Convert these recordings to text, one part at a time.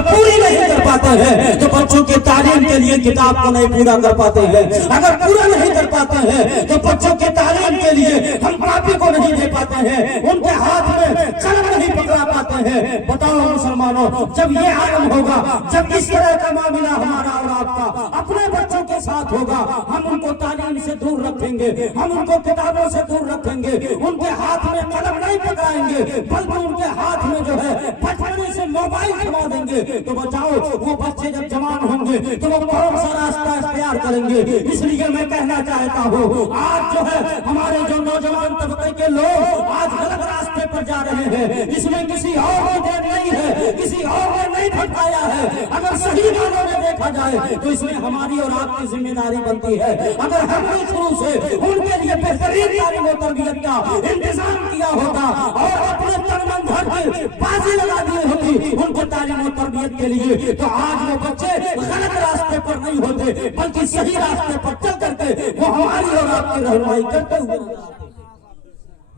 اگر پوری نہیں کر پاتے ہیں تو بچوں کے تعلیم کے لیے کتاب کو نہیں پورا کر پاتے ہیں، اگر پورا نہیں کر پاتے ہیں تو بچوں کے تعلیم کے لیے ہم کاپی کو نہیں دے پاتے ہیں، ان کے ہاتھ میں قلم نہیں پکڑا پاتے ہیں۔ بتاؤ مسلمانوں، جب یہ عالم ہوگا، جب اس طرح کا معاملہ ہمارا اور آپ کا اپنے بچوں کے ساتھ ہوگا، ہم ان کو تعلیم سے دور رکھیں گے، ہم ان کو کتابوں سے دور رکھیں گے، ان کے ہاتھ میں قلم نہیں پکڑائیں گے، بلکہ ان کے ہاتھ میں جو ہے بچپنے سے موبائل تھما دیں گے، تو بچاؤ وہ بچے جب جوان ہوں گے تو وہ کون سا راستہ اختیار کریں گے۔ اس لیے میں کہنا چاہتا ہوں، آج جو ہے ہمارے جو نوجوان طبقے کے لوگ آج غلط راستے پر جا رہے ہیں، اس میں کسی اور کی دیر نہیں ہے، کسی اور نے نہیں بھٹکایا ہے۔ اگر صحیح معنوں میں دیکھا جائے تو اس میں ہماری اور آپ کی ذمہ داری بنتی ہے، اگر ہم نے شروع سے ان کے لیے بہترین تعلیم و تربیت کا انتظام کیا ہوتا اور اپنے تن من دھن کی بازی لگا دی ہوتی ان کو تعلیم و تربیت کے لیے، تو آج وہ بچے غلط راستے پر نہیں ہوتے بلکہ صحیح راستے پر چل کر کے وہ ہماری اور آپ کی رہنمائی کرتے ہوئے نظر آتے۔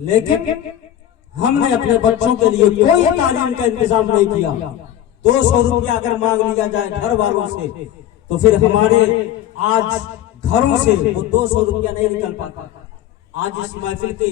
لیکن ہم نے اپنے بچوں کے لیے کوئی تعلیم کا انتظام نہیں کیا۔ 200 روپیہ اگر مانگ لیا جائے گھر والوں سے تو پھر ہمارے آج گھروں سے وہ 200 روپیہ نہیں نکل پاتا۔ آج اس محفل کے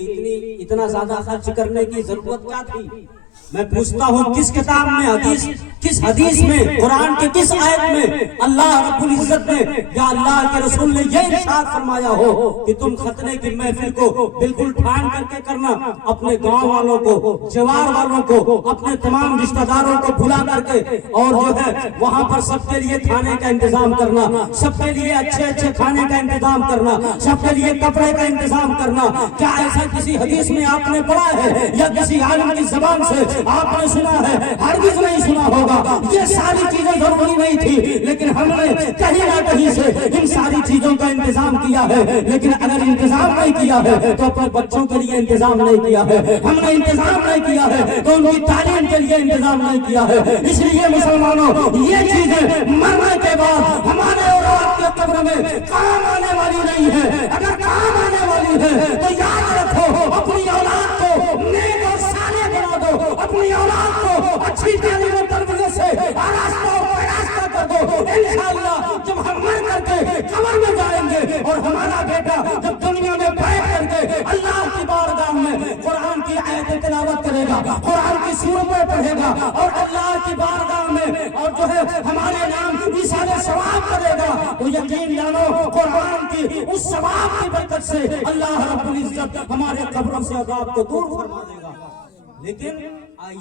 اتنا زیادہ خرچ کرنے کی ضرورت کیا تھی؟ میں پوچھتا ہوں، کس کتاب میں کس حدیث میں، قرآن کے کس آیت میں اللہ رب العزت نے یا اللہ کے رسول نے یہ ارشاد فرمایا ہو کہ تم ختنے کی محفل کو بالکل ٹھان کر کے کرنا، اپنے گاؤں والوں کو، جوار والوں کو، اپنے تمام رشتہ داروں کو بلا کر کے اور جو ہے وہاں پر سب کے لیے کھانے کا انتظام کرنا، سب کے لیے اچھے اچھے کھانے کا انتظام کرنا، سب کے لیے کپڑے کا انتظام کرنا؟ کیا ایسا کسی حدیث میں آپ نے پڑھا ہے یا کسی عالم کی زبان سے آپ نے سنا ہے؟ ہرگز نہیں سنا ہوگا۔ یہ ساری چیزیں ضروری نہیں تھی، لیکن ہم نے کہیں نہ کہیں سے ان ساری چیزوں کا انتظام کیا ہے۔ لیکن اگر انتظام نہیں کیا ہے تو اپنے بچوں کے لیے انتظام نہیں کیا ہے، ہم نے انتظام نہیں کیا ہے تو ان کی تعلیم کے لیے انتظام نہیں کیا ہے۔ اس لیے مسلمانوں، یہ چیزیں مرنے کے بعد ہمارے اور آپ کے قبر میں کام آنے والی نہیں ہے۔ اگر کام آنے والی ہے تو یاد رکھو، اپنی اولاد کو نیک اور صالح بنا دو، اپنی اولاد کو اچھی تعلیم و تربیت سے آراستہ اور پیراستہ کر دو۔ انشاءاللہ جب ہم مر کر کے قبر میں جائیں گے اور ہمارا بیٹا جب دنیا میں بیٹھ کر کے اللہ کی بارگاہ میں قرآن کی آیت تلاوت کرے گا، قرآن کی سورتیں پڑھے گا اور اللہ کی بارگاہ میں اور جو ہے ہمارے نام ایصال ثواب کرے گا، تو یقین جانو قرآن کی اس ثواب کی برکت سے اللہ رب العزت ہمارے قبروں سے عذاب کو دور فرما دے گا۔ لیکن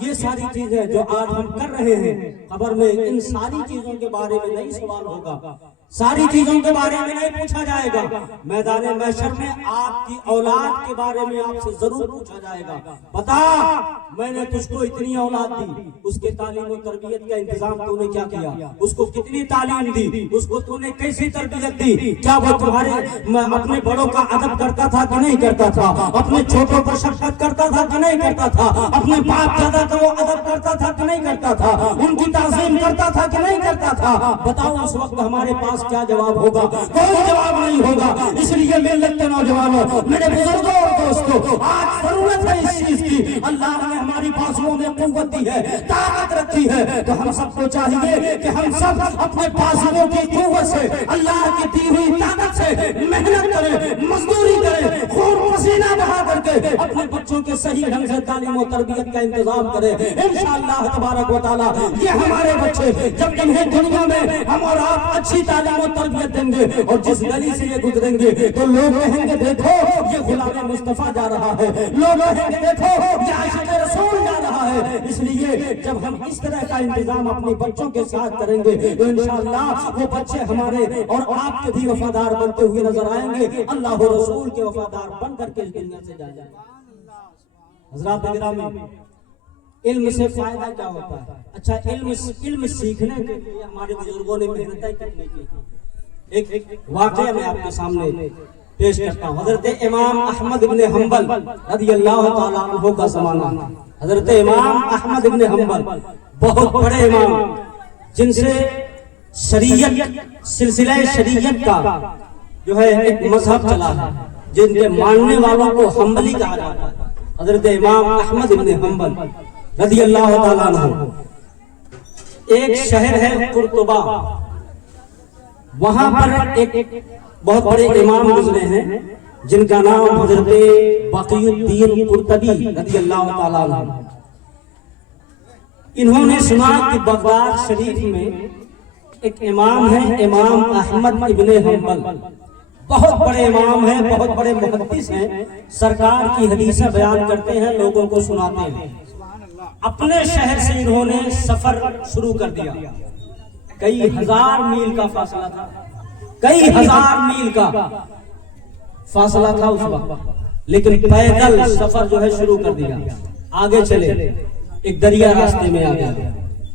یہ ساری چیزیں جو آج ہم کر رہے ہیں قبر میں، ان ساری چیزوں کے بارے میں نہیں سوال ہوگا، ساری چیزوں کے بارے میں نہیں پوچھا جائے گا۔ میدان محشر میں آپ کی اولاد کے بارے میں آپ سے ضرور پوچھا جائے گا، بتا میں نے تجھ کو اتنی اولاد دی، اس کے تعلیم و تربیت کا انتظام تو نے کیا کیا؟ اس کو کتنی تعلیم دی؟ اس کو تو نے کیسی تربیت دی؟ کیا وہ تمہارے اپنے بڑوں کا ادب کرتا تھا کہ نہیں کرتا تھا؟ اپنے چھوٹوں پر شفقت کرتا تھا کہ نہیں کرتا تھا؟ اپنے باپ دادا کا وہ ادب کرتا تھا کہ نہیں کرتا تھا؟ ان کی تعظیم کرتا تھا کہ نہیں کرتا تھا؟ بتاؤ اس وقت ہمارے پاس کیا جواب ہوگا؟ کوئی جواب نہیں ہوگا۔ اس لیے ملت کے نوجوانوں، میرے بزرگوں اور دوستوں، آج ضرورت ہے اس چیز کی۔ اللہ نے ہماری بازوؤں میں قوت دی ہے، طاقت رکھی ہے، تو ہم سب کو چاہیے کہ ہم سب اپنے بازوؤں کی قوت سے، اللہ کی دی ہوئی طاقت سے محنت کریں، مزدوری کریں، خون پسینہ بہا کر کے اپنے بچوں کے صحیح ڈھنگ سے تعلیم و تربیت کا انتظام کریں۔ انشاءاللہ تبارک و تعالیٰ یہ ہمارے بچے جب انہیں دنیا میں ہم اور آپ اچھی تعلیم و تربیت دیں گے اور جس گلی سے یہ گزریں گے تو لوگ کہیں گے دیکھو یہ غلام مصطفیٰ جا رہا ہے، لوگ کہیں گے دیکھو یہ عاشق رسول جا رہا ہے۔ اس لیے جب ہم اس طرح کا انتظام اپنے بچوں کے ساتھ کریں گے تو انشاءاللہ وہ بچے ہمارے اور آپ کے بھی وفادار بنتے ہوئے نظر آئیں گے، اللہ و رسول کے وفادار بن کر کے اس دنیا سے جائیں گے۔ حضرات گرامی، علم سے فائدہ کیا ہوتا ہے؟ اچھا، علم سیکھنے کے لیے ہمارے بزرگوں نے محنتیں کرنے کی۔ ایک واقعہ میں آپ کے سامنے پیش کرتا ہوں۔ حضرت امام احمد بن حنبل رضی اللہ تعالیٰ عنہ کا زمانہ۔ حضرت امام احمد بن حنبل بہت بڑے امام، جن سے شریعت، سلسلہ شریعت کا جو ہے ایک مذہب چلا ہے، جن کے ماننے والوں کو حنبلی کہا جاتا ہے۔ حضرت امام احمد بن حنبل رضی اللہ تعالیٰ عنہ ایک شہر ہے قرطبہ، وہاں پر ایک بہت بڑے امام گزرے ہیں جن کا نام حضرت بقی الدین قرطبی رضی اللہ تعالیٰ عنہ۔ انہوں نے سنا کہ بغداد شریف میں ایک امام ہے، امام احمد ابن حنبل، بہت بڑے امام ہیں، بہت بڑے محدث ہیں، سرکار کی حدیثیں بیان کرتے ہیں، لوگوں کو سناتے ہیں۔ اپنے شہر سے انہوں نے سفر شروع کر دیا، کئی ہزار میل کا فاصلہ تھا، کئی ہزار میل کا فاصلہ تھا اس وقت، لیکن پیدل سفر جو ہے شروع کر دیا۔ آگے چلے، ایک دریا راستے میں آ گیا،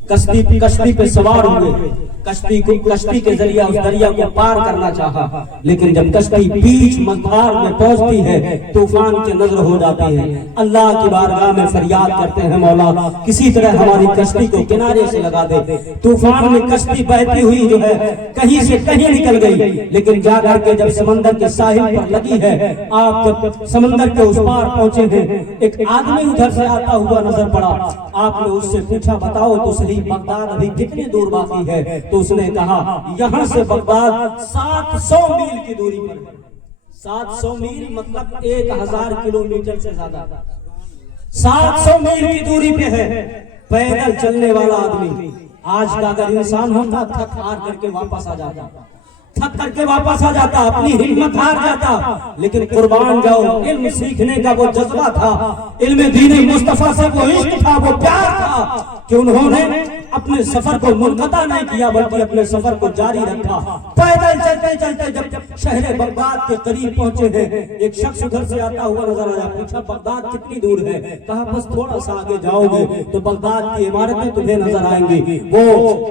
کشتی پہ سوار ہوئے، کشتی کے ذریعے اس دریا کو پار کرنا چاہا، لیکن جب کشتی بیچ مدھار میں پہنچتی ہے طوفان کے نظر ہو جاتی ہے۔ اللہ کی بارگاہ میں فریاد کرتے ہیں، مولا کسی طرح ہماری کشتی کو کنارے سے لگا دے۔ طوفان میں کشتی بہتی ہوئی جو ہے کہیں سے کہیں نکل گئی، لیکن جا کر کے جب سمندر کے ساحل پر لگی ہے، آپ جب سمندر کے اس پار پہنچے ہیں، ایک آدمی ادھر سے آتا ہوا نظر پڑا۔ آپ نے اس سے پوچھا، بتاؤ تو صحیح بغداد ابھی کتنی دور باقی ہے؟ تو اس نے کہا یہاں سے بغداد 700 میل کی دوری پر ہے۔ 700 میل مطلب 1000 کلومیٹر سے زیادہ، 700 میل کی دوری پہ ہے پیدل چلنے والا آدمی۔ آج کا اگر انسان ہوتا تھک ہار کر کے واپس آ جاتا، اپنی ہمت ہار جاتا، لیکن قربان جاؤ علم سیکھنے کا وہ جذبہ تھا، علم دین مصطفیٰ سے وہ عشق تھا، وہ پیار تھا کہ انہوں نے اپنے سفر کو منقطع نہیں کیا بلکہ اپنے سفر کو جاری رکھا۔ پیدل چلتے چلتے جب شہر بغداد کے قریب پہنچے ہیں، ایک شخص ادھر سے آتا ہوا نظر آیا، پوچھا بغداد کتنی دور ہے؟ کہا بس تھوڑا سا آگے جاؤ گے تو بغداد کی عمارتیں تمہیں نظر آئیں گی۔ وہ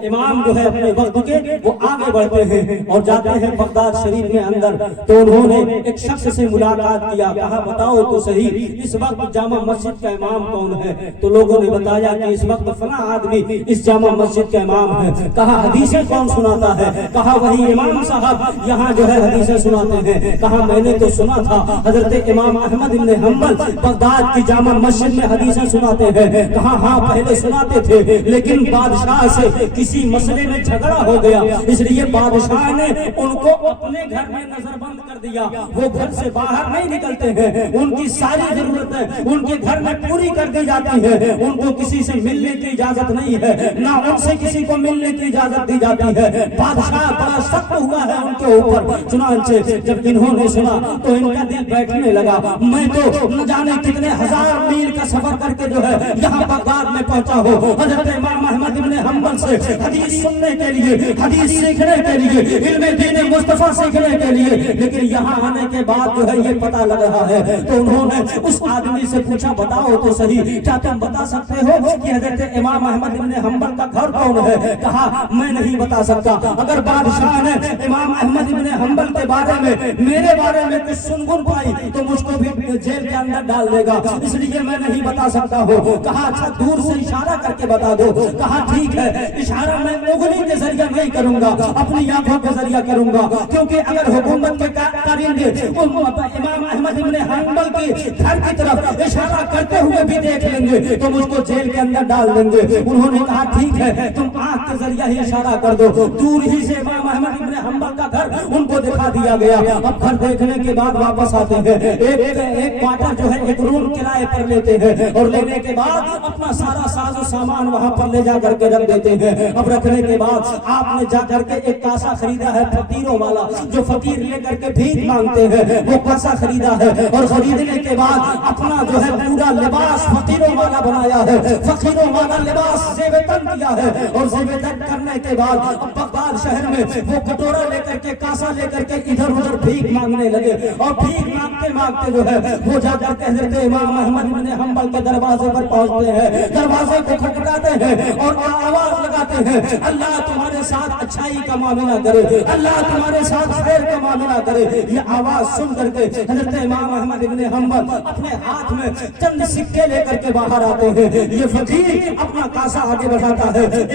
امام جو ہے اپنے وقت کے وہ آگے بڑھتے ہیں اور جاتے ہیں بغداد شریف میں اندر، تو انہوں نے ایک شخص سے ملاقات کیا، کہا بتاؤ تو صحیح اس وقت جامع مسجد کا امام کون ہے؟ تو لوگوں نے بتایا کہ اس وقت فلاں آدمی اس جامع مسجد کا امام ہے۔ کہا حدیثیں کون سناتا ہے؟ کہا وہی امام صاحب یہاں جو ہے حدیثیں سناتے ہیں۔ کہا میں نے تو سنا تھا حضرت امام احمد بن حنبل بغداد کی جامع مسجد میں حدیثیں سناتے ہیں۔ کہا ہاں پہلے سناتے تھے، لیکن بادشاہ سے کسی مسئلے میں جھگڑا ہو گیا، اس لیے بادشاہ نے ان کو اپنے گھر میں نظر بند کر دیا، وہ گھر سے باہر نہیں نکلتے ہیں، ان کی ساری ضرورتیں ان کے گھر میں پوری کر دی جاتی ہے، ان کو کسی سے ملنے کی اجازت نہیں ہے، نہ ان سے کسی کو ملنے کی اجازت دی جاتی ہے۔ بادشاہ بڑا سخت ہوا ہے ان کے اوپر، چنانچہ جب انہوں نے سنا تو ان کا دل بیٹھنے لگا، میں تو نہ جانے کتنے ہزار میل کا سفر کر کے جو ہے یہاں بغداد میں پہنچا ہو حضرت امام احمد بن حنبل سے حدیث سننے کے لیے، حدیث سیکھنے کے لیے، علم دین مصطفیٰ سیکھنے کے لیے، لیکن یہاں آنے کے بعد جو ہے یہ پتہ لگ رہا ہے۔ تو انہوں نے اس آدمی سے پوچھا بتاؤ تو صحیح کیا تم بتا سکتے ہو کہ حضرت امام احمد بن حنبل کا گھر کون ہے؟ کہا میں نہیں بتا سکتا، اگر بادشاہ نے امام احمد بن حنبل کے بارے میں میرے بارے میں کچھ سنگن پائی تو مجھ کو بھی جیل کے اندر ڈال دے گا، اس لیے میں نہیں بتا سکتا ہوں۔ کہا اچھا دور سے اشارہ کر کے بتا دو۔ کہا ٹھیک ہے، اشارہ میں انگلی کے ذریعے نہیں کروں گا، اپنی آنکھوں کے ذریعے کروں گا، کیونکہ اگر حکومت کے کارندے امام احمد بن حنبل کی گھر کی طرف اشارہ کرتے ہوئے بھی دیکھ لیں گے تو مجھ کو جیل کے اندر ڈال دیں گے۔ انہوں نے کہا ٹھیک ہے، تم آنکھ کے ذریعے ہی اشارہ کر دو۔ دور ہی سے امام احمد بن حنبل کا گھر ان کو دکھا دیا گیا۔ اب گھر دیکھنے کے بعد واپس آتے ہیں، ایک کوارٹر جو ہے ایک روم کرائے پر لیتے ہیں، اور لینے کے بعد اپنا سارا ساز و سامان وہاں پر لے جا کر کے رکھ دیتے ہیں۔ اب رکھنے کے بعد آپ نے جا کر کے ایک کاسا خریدا ہے فقیروں والا، جو فقیر لے کر کے بھیک مانگتے ہیں، وہ کاسا خریدا ہے، اور خریدنے کے بعد اپنا جو ہے پورا لباس فقیروں والا بنایا ہے، فقیروں والا لباس زیب تن کیا ہے، اور زیب تن کرنے کے بعد اب بغداد شہر میں وہ کٹورا لے کر کے کاسا لے کر کے ادھر ادھر بھیک مانگنے لگے، اور بھیک مانگتے مانگتے جو ہے وہ جا کر کے حضرت امام احمد بن حنبل کے دروازے پر پہنچتے ہیں، دروازے کو کھٹکھٹاتے ہیں اور آواز لگاتے ہیں اللہ تمہارے ساتھ اچھائی کا معاملہ کرے، اللہ تمہارے ساتھ خیر کا معاملہ کرے۔ یہ آواز سن کر کے حضرت امام احمد بن حنبل اپنے ہاتھ میں چند سکے لے کر کے باہر آتے ہیں، یہ فقیر اپنا کاسا آگے بڑھاتا ہے،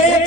1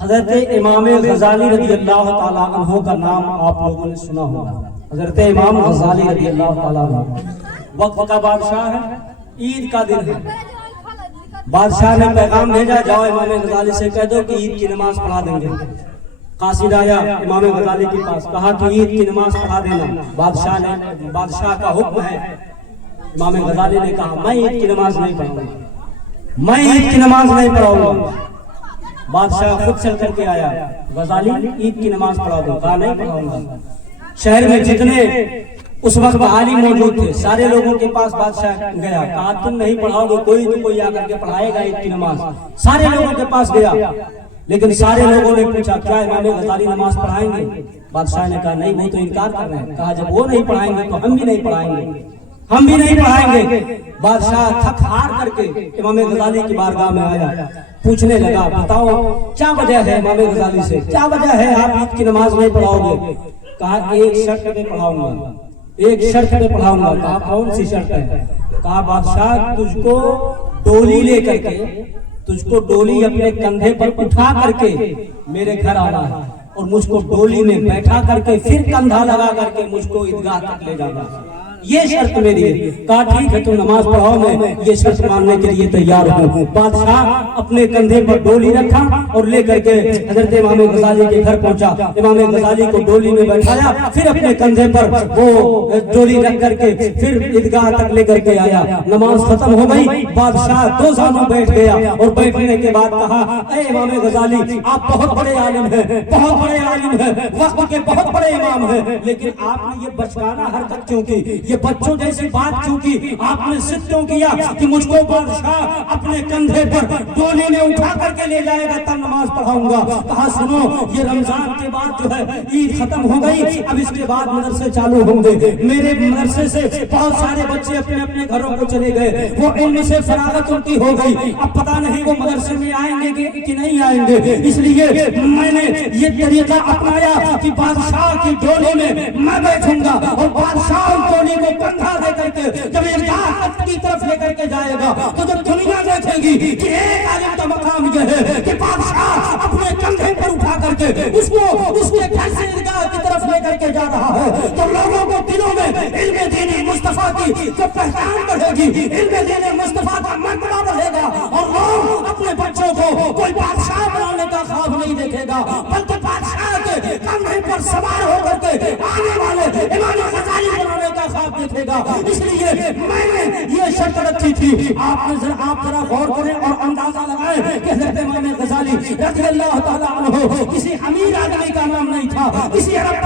حضرت امام غزالی رضی اللہ تعالیٰ عنہ کا نام آپ لوگوں نے سنا ہوگا. حضرت امام غزالی رضی اللہ تعالیٰ عنہ وقت کا بادشاہ ہے، عید کا دن ہے. بادشاہ نے پیغام بھیجا، جاؤ امام غزالی سے کہہ دو کہ عید کی نماز پڑھا دیں گے. قاصد آیا امام غزالی کے پاس، کہا کہ عید کی نماز پڑھا دینا. بادشاہ کا حکم ہے. امام غزالی نے کہا میں عید کی نماز نہیں پڑھاؤں گا، میں عید کی نماز نہیں پڑھاؤں گا. بادشاہ خود چل کر کے آیا، غزالی عید کی نماز پڑھا دو. کہا نہیں پڑھاؤں گا. شہر میں جتنے اس وقت عالم موجود تھے سارے لوگوں کے پاس بادشاہ گیا، کہا تم نہیں پڑھاؤ گے کوئی تو کوئی آ کر کے پڑھائے گا عید کی نماز. سارے لوگوں کے پاس گیا، لیکن سارے لوگوں نے پوچھا کیا امام غزالی نماز پڑھائیں گے؟ بادشاہ نے کہا نہیں، وہ تو انکار کر رہے ہیں. کہا جب وہ نہیں پڑھائیں گے تو ہم بھی نہیں پڑھائیں گے، ہم بھی نہیں پڑھائیں گے. بادشاہ تھک ہار کر کے امام غزالی کی بارگاہ میں آیا، پوچھنے لگا بتاؤ کیا وجہ ہے امام غزالی سے، کیا وجہ ہے آپ عید کی نماز نہیں پڑھاؤ گے؟ کہا ایک شرط پہ پڑھاؤں گا، ایک شرط پہ پڑھاؤں گا. کہا کون سی شرط ہے؟ کہا بادشاہ تجھ کو ڈولی لے کر کے، تجھ کو ڈولی اپنے کندھے پر اٹھا کر کے میرے گھر آنا ہے اور مجھ کو ڈولی میں بیٹھا کر کے پھر کندھا لگا کر کے مجھ کو عیدگاہ تک لے جانا ہے، یہ شرط میری ہے. کہا ٹھیک ہے تم نماز پڑھاؤ، میں یہ شرط ماننے کے لیے تیار ہوں. بادشاہ اپنے کندھے پر ڈولی رکھا اور لے کر کے حضرت امام غزالی کے گھر پہنچا. امام غزالی کو ڈولی میں بیٹھایا، پھر اپنے کندھے پر وہ ڈولی رکھ کر کے پھر عیدگاہ تک لے کر کے آیا. نماز ختم ہو گئی، بادشاہ دو زانوں بیٹھ گیا اور بیٹھنے کے بعد کہا اے امام غزالی آپ بہت بڑے عالم ہیں، بہت بڑے عالم ہیں، وقت کے بہت بڑے امام ہیں، لیکن آپ نے یہ بچکانہ حرکت کیوں کی، یہ بچوں جیسی بات کیوں کی؟ آپ نے ضد کیوں کیا کہ مجھ کو بادشاہ اپنے کندھے پر ڈولی میں اٹھا کر کے لے جائے گا تب نماز پڑھاؤں گا؟ کہا سنو یہ رمضان کے بعد جو ہے عید ختم ہو گئی، اب اس کے بعد مدرسے چالو ہوں گے. میرے مدرسے سے بہت سارے بچے اپنے اپنے گھروں کو چلے گئے، وہ علم سے فراغت ان کی ہو گئی، اب پتہ نہیں وہ مدرسے میں آئیں گے کہ نہیں آئیں گے. اس لیے میں نے یہ طریقہ اپنایا کہ بادشاہ کی ڈولی میں میں بیٹھوں گا اور بادشاہ ڈولی کو کندھا دے کر کے جب عیدگاہ کی طرف لے کر کے جائے گا تو جب دنیا دیکھے گی کہ ایک عالم کا مقام یہ ہے کہ بادشاہ اپنے کندھے پر اٹھا کر کے اس کے گھر سے عیدگاہ کی طرف لے کر کے جا رہا ہے، تو لوگوں کو دلوں میں علم دین مصطفیٰ کی جو پہچان بڑھے گی، علم دین مصطفیٰ کا مرتبہ بڑھے گا اور لوگ اپنے بچوں کو کوئی بادشاہ بنانے کا خواب نہیں دیکھے گا بلکہ بادشاہ کے کندھے پر سوار ہو کر کے آنے والے امام غزالی بنانے کا خواب دیکھے گا. اس لیے میں نے یہ شرط رکھی تھی. آپ ذرا غور کریں اور اندازہ لگائیں کہ حضرت امام غزالی رضی اللہ تعالیٰ عنہ کسی امیر آدمی کا نام نہیں تھا، کسی ارب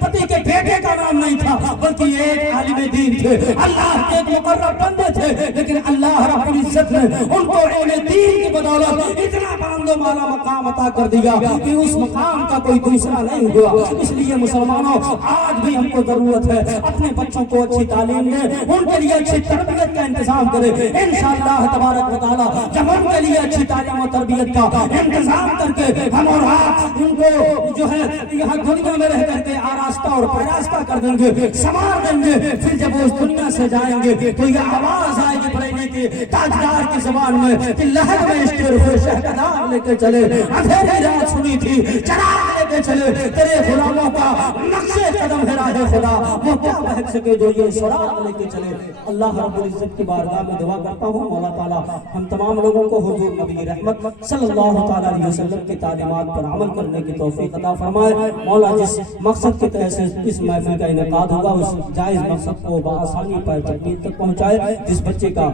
پتی کے بیٹے کا نام نہیں تھا، بلکہ ایک عالم دین تھے، اللہ کے ایک مقرب بندے تھے. لیکن اللہ رب العزت نے ان کو علم دین کی بدولت اتنا بلند و بالا مقام عطا کر دیا کہ اس مقام کا کوئی دوسرا نہیں ہوا. اس لیے مسلمانوں آج بھی ہم کو ضرورت ہے اپنے بچوں کو اچھی تعلیم دیں، ان کے لیے اچھی تربیت کا انتظام کریں. انشاءاللہ تبارک و تعالیٰ جب ان کے لیے اچھی تعلیم و تربیت کا انتظام کر کے ہم اور آپ ان کو جو ہے یہاں دنیا میں رہ کر کے آراستہ اور پیراستہ کر دیں گے، سنوار دیں گے، پھر جب وہ اس دنیا سے جائیں گے تو یہ آواز آئے گی بریلی کے تاجدار کی زبان میں کہ لہر میں اشتر ہوئے شہدار لے کے چلے، اندھیری رات سنی تھی چراغ لے کے چلے، تیرے غلاموں کا نقش قدم ہے راہ خدا، وہ کیا بہک سکے جو یہ سراغ لے کے چلے. اللہ رب العزت کی بارگاہ میں دعا کرتا ہوں مولا تعالیٰ ہم تمام لوگوں کو حضور نبی رحمت صلی اللہ تعالیٰ علیہ وسلم کی تعلیمات پر عمل کرنے کی توفیق عطا فرمائے. مولا جس مقصد کے تحت سے اس محفل کا انعقاد ہوگا اس جائز مقصد کو بآسانی پر تکمیل تک پہنچائے. جس بچے کا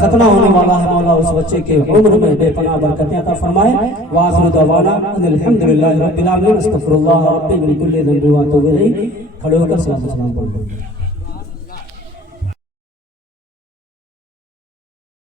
ختنہ ہونے والا ہے مولا اس بچے کے عمر میں بے پناہ برکتیں عطا فرمائے. وآخر دعوانا ان الحمدللہ رب العالمین. استغفر اللہ ربی من کل ذنب واتوب الیہ. کھڑے ہو کر سلام پڑھ لو.